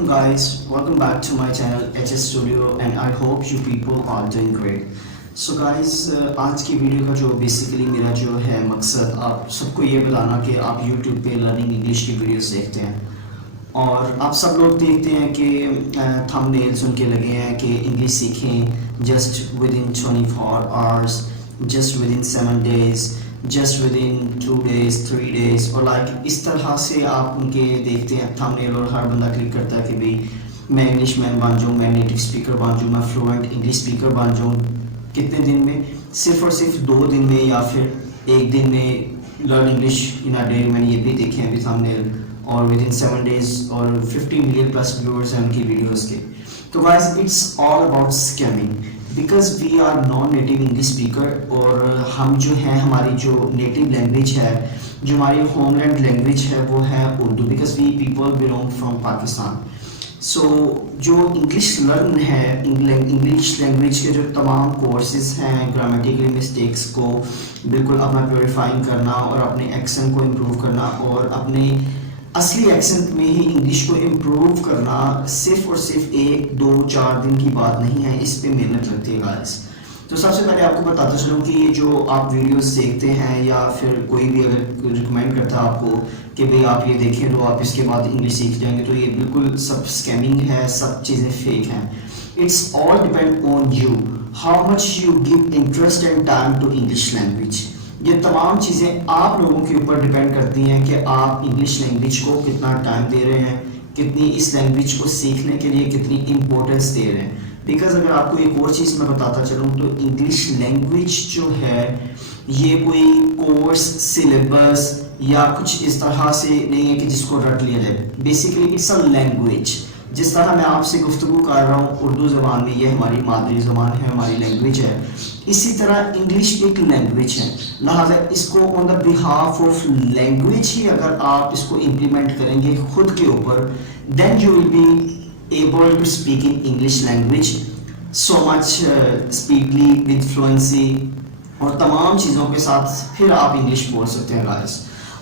Welcome guys, welcome back to my channel HS Studio and I hope you people are doing great. So guys, आज की video का जो basically मेरा जो है मकसद आप सबको ये बताना कि आप YouTube पे लर्निंग इंग्लिश की वीडियोस देखते हैं और आप सब लोग देखते हैं कि थंबनेल्स उनके लगे हैं कि इंग्लिश सीखें just with in 24 hours, just with in 7 days, just with in 2 days, 3 days और लाइक इस तरह से आप उनके देखते हैं थंबनेल और हर बंदा क्लिक करता है कि भाई मैं इंग्लिश मैन बन जाऊँ, मैं नेटिव स्पीकर बन जाऊँ, मैं फ्लुएंट इंग्लिश स्पीकर बन जाऊँ। कितने दिन में? सिर्फ और सिर्फ 2 दिन में या फिर 1 दिन में learn English in a day. मैंने ये भी देखे हैं अभी थंबनेल और विद इन 7 days और 50 मिलियन प्लस व्यूअर्स हैं उनकी वीडियोस के। तो guys it's all about scamming because we are non native English speaker और हम जो हैं हमारी जो नेटिव लैंग्वेज है, जो हमारी होमलैंड लैंग्वेज है वो है Urdu because we people belong from Pakistan. So जो इंग्लिश लर्न है, इंग्लिश लैंग्वेज के जो तमाम कोर्सेज हैं, ग्रामेटिकली मिस्टेक्स को बिल्कुल अपना प्योरीफाइंग करना और अपने एक्सेंट को इम्प्रूव करना और अपने असली एक्सेंट में ही इंग्लिश को इम्प्रूव करना सिर्फ और सिर्फ 1, 2, 4 दिन की बात नहीं है, इस पे मेहनत लगती है गाइस। तो सबसे पहले आपको बताता चलूँ कि ये जो आप वीडियोस देखते हैं या फिर कोई भी अगर रिकमेंड करता है आपको कि भाई आप ये देखें तो आप इसके बाद इंग्लिश सीख जाएंगे, तो ये बिल्कुल सब स्कैमिंग है, सब चीज़ें फेक हैं। It's all depend on you, how much you give interest and time to English language. ये तमाम चीज़ें आप लोगों के ऊपर डिपेंड करती हैं कि आप इंग्लिश लैंग्वेज को कितना टाइम दे रहे हैं, कितनी इस लैंग्वेज को सीखने के लिए कितनी इम्पोर्टेंस दे रहे हैं। बिकॉज अगर आपको एक और चीज़ मैं बताता चलूँ तो इंग्लिश लैंग्वेज जो है ये कोई कोर्स, सिलेबस या कुछ इस तरह से नहीं है कि जिसको रट लिया जाए। Basically it's a language. जिस तरह मैं आपसे गुफ्तगू कर रहा हूँ उर्दू ज़बान में, ये हमारी मादरी ज़बान है, हमारी लैंग्वेज है, इसी तरह इंग्लिश एक लैंग्वेज है। लिहाजा इसको on the behalf of language ही अगर आप इसको इम्प्लीमेंट करेंगे खुद के ऊपर, then you will be able to speak in English language so much speedily with fluency और तमाम चीज़ों के साथ फिर आप इंग्लिश बोल सकते हैं गाइस।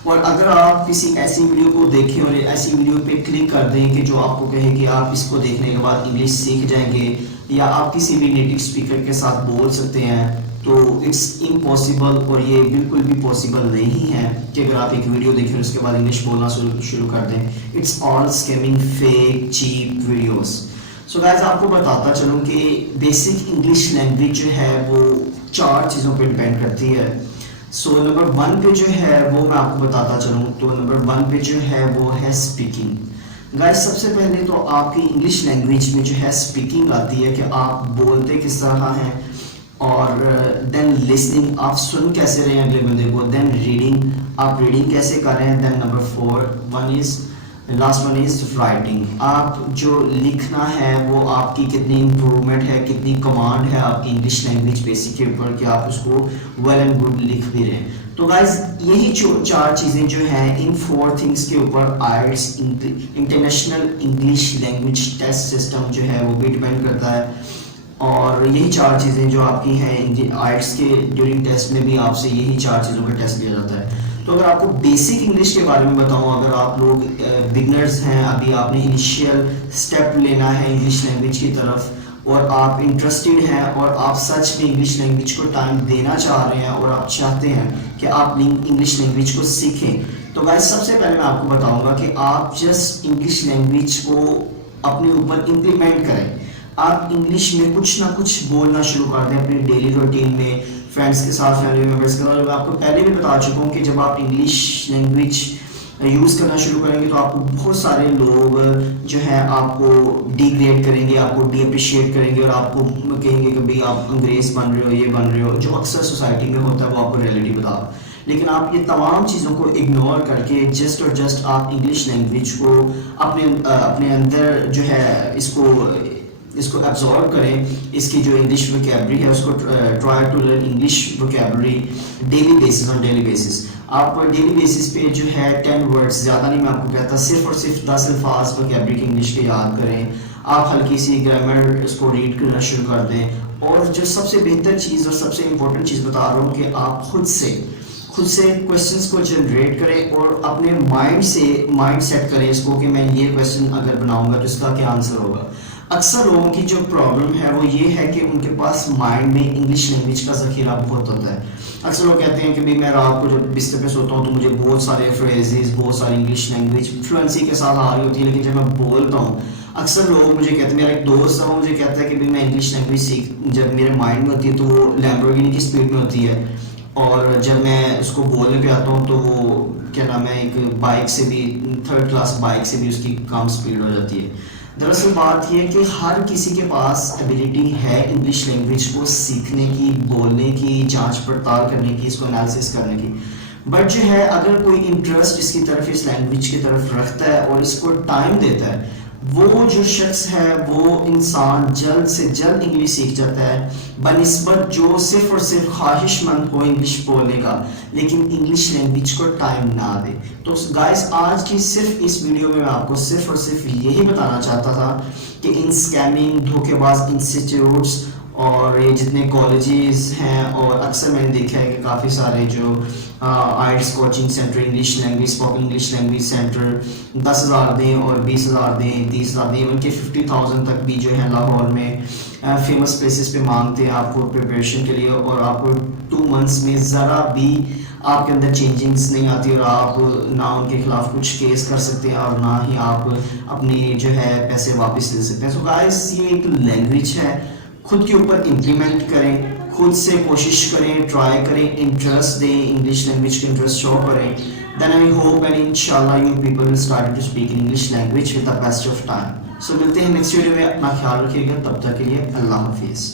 और अगर आप किसी ऐसी वीडियो को देखें और ऐसी वीडियो पे क्लिक कर दें कि जो आपको कहे कि आप इसको देखने के बाद इंग्लिश सीख जाएंगे या आप किसी भी नेटिव स्पीकर के साथ बोल सकते हैं, तो इट्स इम्पॉसिबल और ये बिल्कुल भी पॉसिबल नहीं है कि अगर आप एक वीडियो देखें और उसके बाद इंग्लिश बोलना शुरू कर दें। It's all scamming, fake, cheap videos. So guys आपको बताता चलूँ कि बेसिक इंग्लिश लैंग्वेज जो है वो 4 चीज़ों पे डिपेंड करती है। सो नंबर 1 पे जो है वो मैं आपको बताता चलूँ तो नंबर 1 पे जो है वो है स्पीकिंग। गाइस सबसे पहले तो आपकी इंग्लिश लैंग्वेज में जो है स्पीकिंग आती है कि आप बोलते किस तरह हैं, और देन लिसनिंग, आप सुन कैसे रहे हैं अगले बंदे को, देन रीडिंग, आप रीडिंग कैसे कर रहे हैं, then number 4 last one is writing, आप जो लिखना है वो आपकी कितनी इम्प्रूवमेंट है, कितनी कमांड है आपकी इंग्लिश लैंग्वेज बेसिक के ऊपर कि आप उसको वेल एंड गुड लिख भी रहे हैं। तो गाइज यही 4 चीज़ें जो हैं इन 4 थिंग्स के ऊपर IELTS international English language test system जो है वो भी डिपेंड करता है। और यही 4 चीज़ें जो आपकी हैं आइट्स के ड्यूरिंग टेस्ट में भी आपसे यही 4 चीज़ों का टेस्ट लिया जाता है। तो अगर आपको बेसिक इंग्लिश के बारे में बताऊं, अगर आप लोग बिगनर्स हैं, अभी आपने इनिशियल स्टेप लेना है इंग्लिश लैंग्वेज की तरफ और आप इंटरेस्टेड हैं और आप सच में इंग्लिश लैंग्वेज को टाइम देना चाह रहे हैं और आप चाहते हैं कि आप इंग्लिश लैंग्वेज को सीखें, तो गाइस सबसे पहले मैं आपको बताऊंगा कि आप जस्ट इंग्लिश लैंग्वेज को अपने ऊपर इम्प्लीमेंट करें। आप इंग्लिश में कुछ ना कुछ बोलना शुरू कर दें अपनी डेली रूटीन में, फ्रेंड्स के साथ, फैमिली मेम्बर्स के साथ। मैं आपको पहले भी बता चुका हूँ कि जब आप इंग्लिश लैंग्वेज यूज़ करना शुरू करेंगे तो आपको बहुत सारे लोग जो हैं आपको डिग्रेड करेंगे, आपको डी अप्रिशिएट करेंगे और आपको कहेंगे कि भाई आप अंग्रेज़ बन रहे हो, ये बन रहे हो, जो अक्सर सोसाइटी में होता है वो आपको रियलिटी बता। लेकिन आप ये तमाम चीज़ों को इग्नोर करके जस्ट और जस्ट आप इंग्लिश लैंग्वेज को अपने अंदर जो है इसको एब्जॉर्ब करें, इसकी जो इंग्लिश वोकैबुलरी है उसको try to learn English vocabulary daily basis on daily basis. आप डेली बेसिस पे जो है 10 वर्ड्स, ज़्यादा नहीं मैं आपको कहता, सिर्फ और सिर्फ 10 अल्फाज वोकैबुलरी इंग्लिश के याद करें। आप हल्की सी ग्रामर इसको रीड करना शुरू कर दें। और जो सबसे बेहतर चीज़ और सबसे इम्पोर्टेंट चीज़ बता रहा हूँ कि आप खुद خود سے کویشچنس کو جنریٹ کریں اور اپنے مائنڈ سیٹ کریں اس کو کہ میں یہ کویشچن اگر بناؤں گا تو اس کا کیا آنسر ہوگا. اکثر لوگوں کی جو پرابلم ہے وہ یہ ہے کہ ان کے پاس مائنڈ میں انگلش لینگویج کا ذخیرہ بہت ہوتا ہے. اکثر لوگ کہتے ہیں کہ بھائی میں رات کو جب بستر پہ سوتا ہوں تو مجھے بہت سارے فریزز بہت ساری انگلش لینگویج فلوئنسی کے ساتھ آ رہی ہوتی ہے, لیکن جب میں بولتا ہوں اکثر لوگ مجھے کہتے ہیں, میرا ایک دوست ہے وہ مجھے کہتا ہے کہ بھائی میں انگلش لینگویج جب میرے مائنڈ میں ہوتی ہے تو وہ لیمبورگینی کی اسپیڈ میں ہوتی ہے, اور جب میں اس کو بولنے پہ آتا ہوں تو وہ کیا نام ہے ایک بائک سے بھی 3rd کلاس بائک سے بھی اس کی کم اسپیڈ ہو جاتی ہے. دراصل بات یہ ہے کہ ہر کسی کے پاس ایبیلٹی ہے انگلش لینگویج کو سیکھنے کی, بولنے کی, جانچ پڑتال کرنے کی, اس کو انالیسس کرنے کی. بٹ جو ہے اگر کوئی انٹرسٹ اس کی طرف اس لینگویج کی طرف رکھتا ہے اور اس کو ٹائم دیتا ہے, وہ جو شخص ہے وہ انسان جلد سے جلد انگلش سیکھ جاتا ہے بنسبت جو صرف اور صرف خواہش مند ہو انگلش بولنے کا لیکن انگلش لینگویج کو ٹائم نہ دے. تو گائز آج کی صرف اس ویڈیو میں آپ کو صرف اور صرف یہی بتانا چاہتا تھا کہ ان اسکیمنگ, دھوکے باز انسٹیٹیوٹس اور یہ جتنے کالجز ہیں, اور اکثر میں نے دیکھا ہے کہ کافی سارے جو IELTS coaching centre, English language spoken English language centre 10,000 دیں اور 20,000 دیں, 30,000 دیں, ان کے 50,000 تک بھی جو ہے لاہور میں فیمس پلیسز پہ مانگتے ہیں آپ کو پریپریشن کے لیے, اور آپ کو 2 months میں ذرا بھی آپ کے اندر چینجنگز نہیں آتی اور آپ نہ ان کے خلاف کچھ کیس کر سکتے ہیں اور نہ ہی آپ اپنی جو ہے پیسے واپس لے سکتے ہیں. سو گائز یہ ایک لینگویج ہے, خود کے اوپر امپلیمنٹ کریں, خود سے کوشش کریں, ٹرائی کریں, انٹرسٹ دیں, انگلش لینگویج کا انٹرسٹ شو کریں. Then I hope and inshallah you people will start to speak English language with the best of time. So ملتے ہیں نیکسٹ ویڈیو میں, اپنا خیال رکھیے گا, تب تک کے لیے اللہ حافظ.